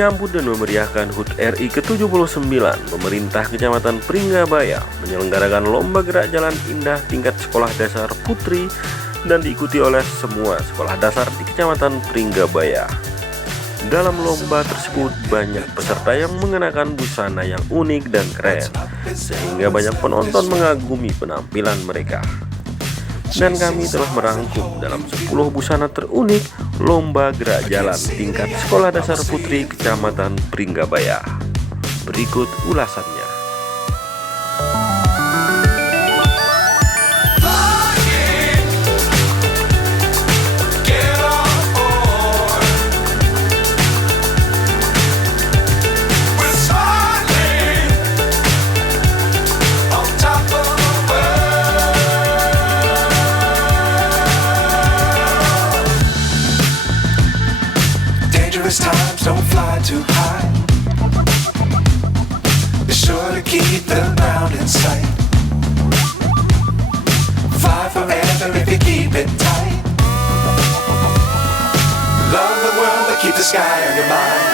Menyambut dan memeriahkan HUT RI ke-79, pemerintah Kecamatan Pringgabaya menyelenggarakan lomba gerak jalan indah tingkat sekolah dasar putri dan diikuti oleh semua sekolah dasar di Kecamatan Pringgabaya. Dalam lomba tersebut banyak peserta yang mengenakan busana yang unik dan keren, sehingga banyak penonton mengagumi penampilan mereka. Dan kami telah merangkum dalam 10 busana terunik lomba gerak jalan tingkat sekolah dasar putri Kecamatan Pringgabaya. Berikut ulasannya. Times don't fly too high. Be sure to keep the ground in sight. Fly forever if you keep it tight. Love the world but keep the sky on your mind.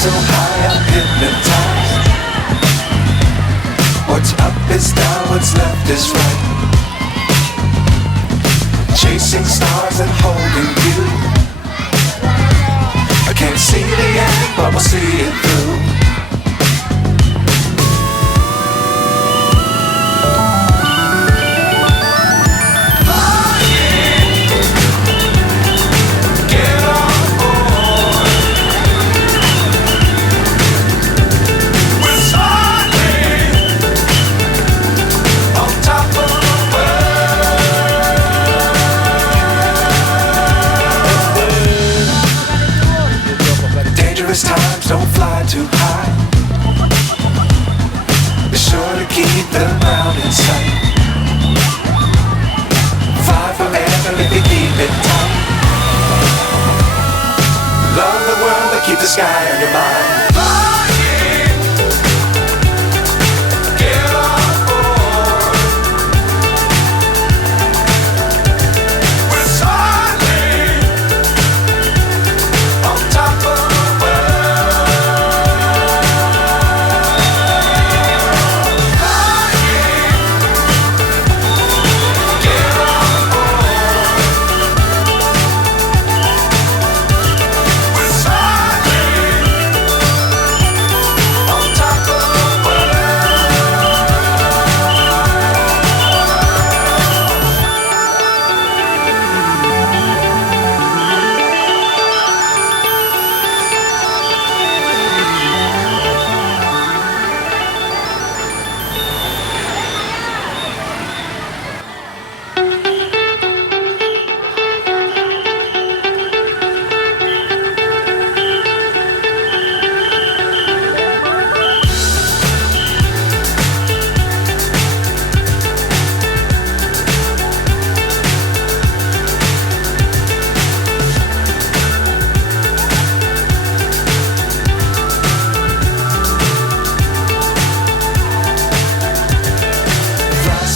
So high I'm hypnotized. What's up is down, what's left is right. Chasing stars and holding you. I can't see the end, but we'll see it through. Times don't fly too high. Be sure to keep the ground in sight. Fly forever if you keep it tight. Love the world but keep the sky on your mind.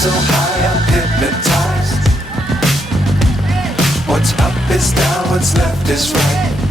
so high I'm hypnotized. what's left is right.